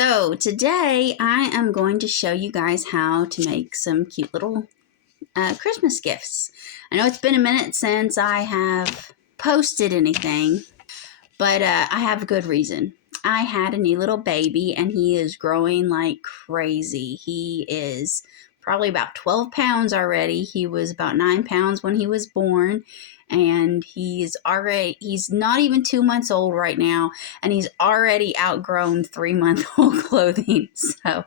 So today I am going to show you guys how to make some cute little Christmas gifts. I know it's been a minute since I have posted anything, but I have a good reason. I had a new little baby and he is growing like crazy. He is probably about 12 pounds already. He was about 9 pounds when he was born, and he's not even 2 months old right now, and he's already outgrown 3-month-old clothing. So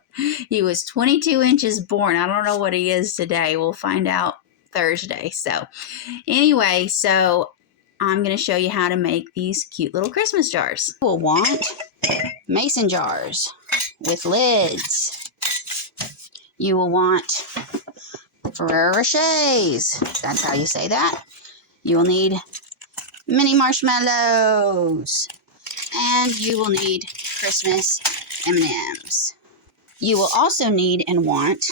he was 22 inches born. I don't know what he is today. We'll find out Thursday. So anyway, I'm going to show you how to make these cute little Christmas jars. We'll want mason jars with lids. You will want Ferrero Rochers. That's how you say that. You will need mini marshmallows. And you will need Christmas M&Ms. You will also need and want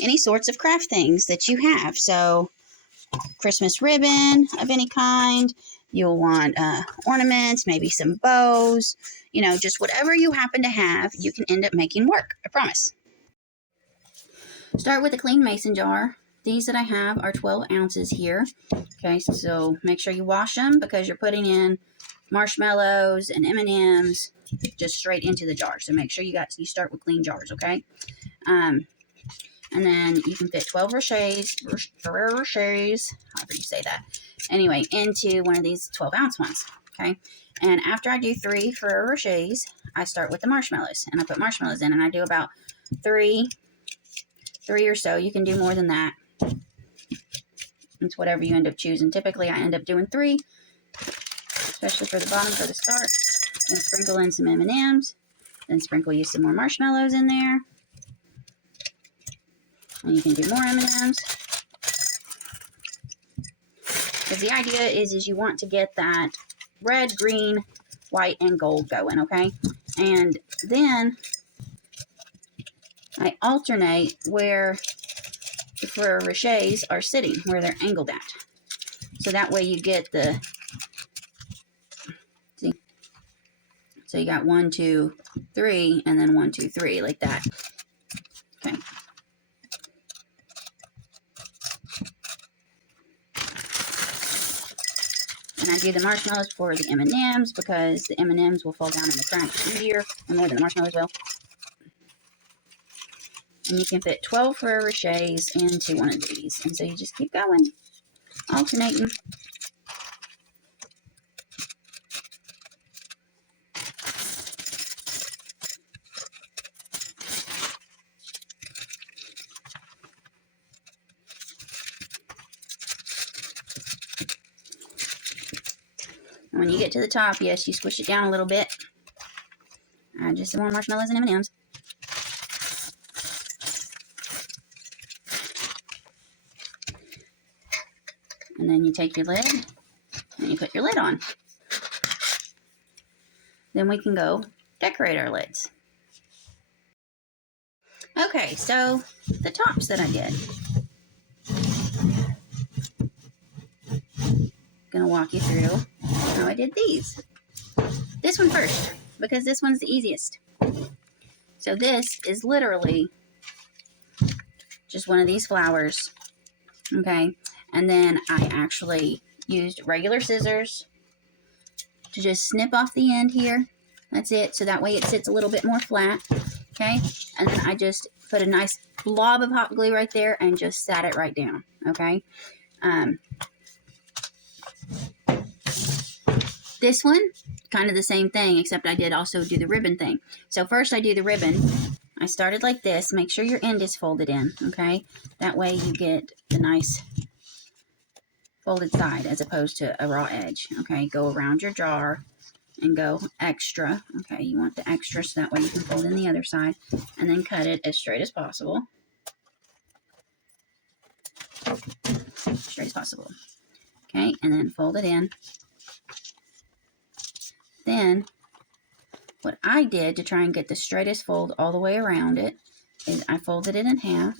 any sorts of craft things that you have. So Christmas ribbon of any kind. You'll want ornaments, maybe some bows. You know, just whatever you happen to have, you can end up making work. I promise. Start with a clean mason jar. These that I have are 12 ounces here. Okay, so make sure you wash them because you're putting in marshmallows and M&Ms just straight into the jar. So make sure you start with clean jars, okay? And then you can fit 12 Ferrero Rochers, however you say that. Anyway, into one of these 12-ounce ones, okay? And after I do 3 Ferrero Rochers, I start with the marshmallows. And I put marshmallows in, and I do about three or so. You can do more than that. It's whatever you end up choosing. Typically, I end up doing 3, especially for the bottom for the start. And sprinkle in some M&Ms. Then sprinkle you some more marshmallows in there. And you can do more M&Ms. Because the idea is you want to get that red, green, white, and gold going, okay? And then I alternate where the Ferrero Rochers are sitting, where they're angled at. So that way you get the, see? So you got 1, 2, 3, and then 1, 2, 3, like that. Okay. And I do the marshmallows for the M&Ms because the M&Ms will fall down in the cracks easier and more than the marshmallows will. And you can fit 12 Ferrero Rochers into one of these. And so you just keep going, alternating. And when you get to the top, yes, you squish it down a little bit. Add just some more marshmallows and M&Ms. And then you take your lid and you put your lid on. Then we can go decorate our lids. Okay, so the tops that I did. Gonna walk you through how I did these. This one first, because this one's the easiest. So this is literally just one of these flowers, okay? And then I actually used regular scissors to just snip off the end here. That's it. So that way it sits a little bit more flat, okay? And then I just put a nice blob of hot glue right there and just sat it right down, okay? This one, kind of the same thing, except I did also do the ribbon thing. So first I do the ribbon. I started like this. Make sure your end is folded in, okay? That way you get the nice folded side as opposed to a raw edge, okay? Go around your jar and go extra, okay? You want the extra so that way you can fold in the other side, and then cut it as straight as possible. Straight as possible, okay? And then fold it in. Then what I did to try and get the straightest fold all the way around it is I folded it in half.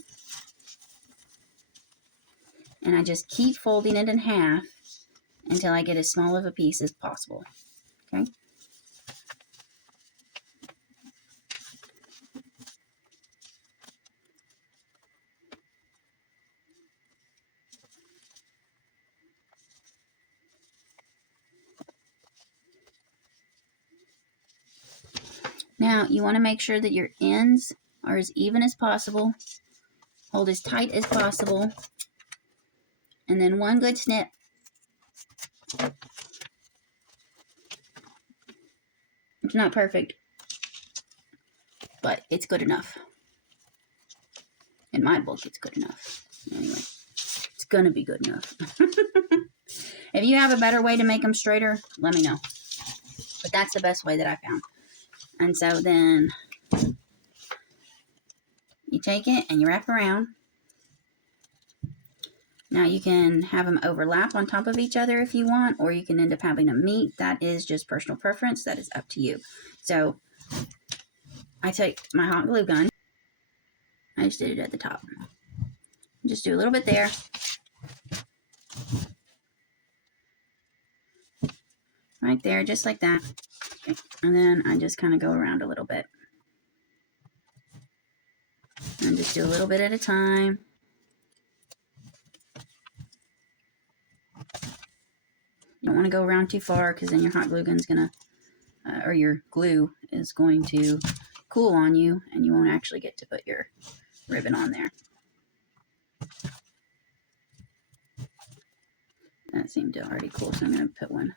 And I just keep folding it in half until I get as small of a piece as possible, okay? Now, you want to make sure that your ends are as even as possible. Hold as tight as possible. And then one good snip. It's not perfect, but it's good enough. In my book, it's good enough. Anyway, it's going to be good enough. If you have a better way to make them straighter, let me know. But that's the best way that I found. And so then you take it and you wrap around. Now you can have them overlap on top of each other if you want, or you can end up having them meet. That is just personal preference. That is up to you. So I take my hot glue gun. I just did it at the top. Just do a little bit there. Right there, just like that. Okay. And then I just kind of go around a little bit. And just do a little bit at a time. You don't want to go around too far because then your hot glue gun's going to, or your glue is going to cool on you and you won't actually get to put your ribbon on there. That seemed to already cool, so I'm going to put one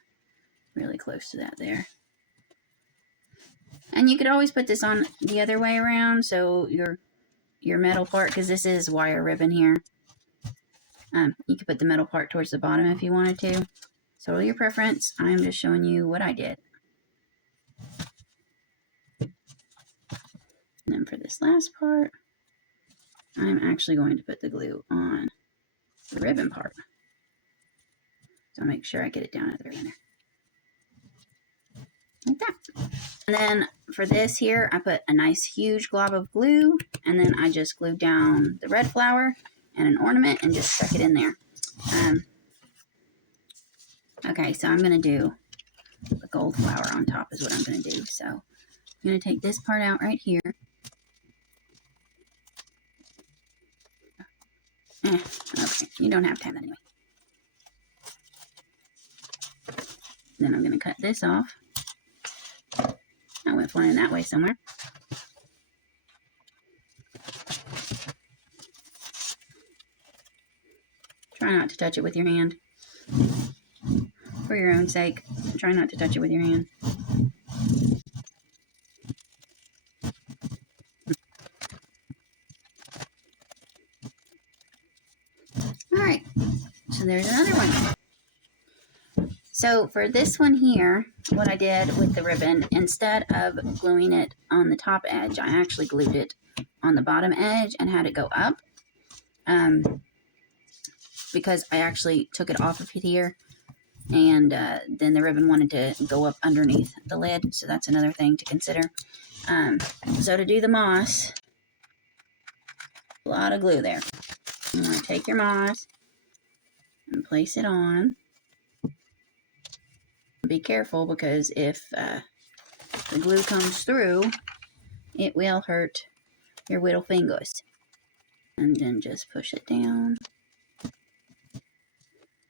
really close to that there. And you could always put this on the other way around, so your metal part, because this is wire ribbon here, you could put the metal part towards the bottom if you wanted to. It's totally your preference. I'm just showing you what I did. And then for this last part, I'm actually going to put the glue on the ribbon part. So I'll make sure I get it down at the ribbon there. Like that. And then for this here, I put a nice huge glob of glue, and then I just glued down the red flower and an ornament and just stuck it in there. Okay, so I'm going to do a gold flower on top is what I'm going to do. So I'm going to take this part out right here. Okay, you don't have to have that anyway. Then I'm going to cut this off. I went flying that way somewhere. Try not to touch it with your hand. For your own sake, try not to touch it with your hand. Alright, so there's another one. So for this one here, what I did with the ribbon, instead of gluing it on the top edge, I actually glued it on the bottom edge and had it go up. Because I actually took it off of here, and then the ribbon wanted to go up underneath the lid, so that's another thing to consider. So to do the moss, a lot of glue there. You want to take your moss and place it on. Be careful, because if the glue comes through, it will hurt your little fingers. And then just push it down.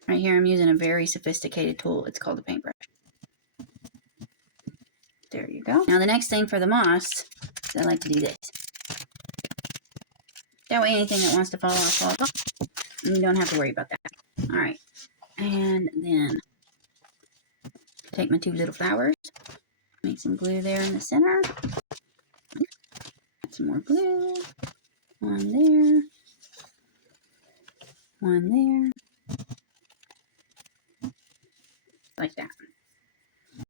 Right here I'm using a very sophisticated tool. It's called a paintbrush. There you go. Now the next thing for the moss is I like to do this. That way anything that wants to fall off, falls off. And you don't have to worry about that. Alright. And then take my two little flowers. Make some glue there in the center. Add some more glue. One there. One there. Like that.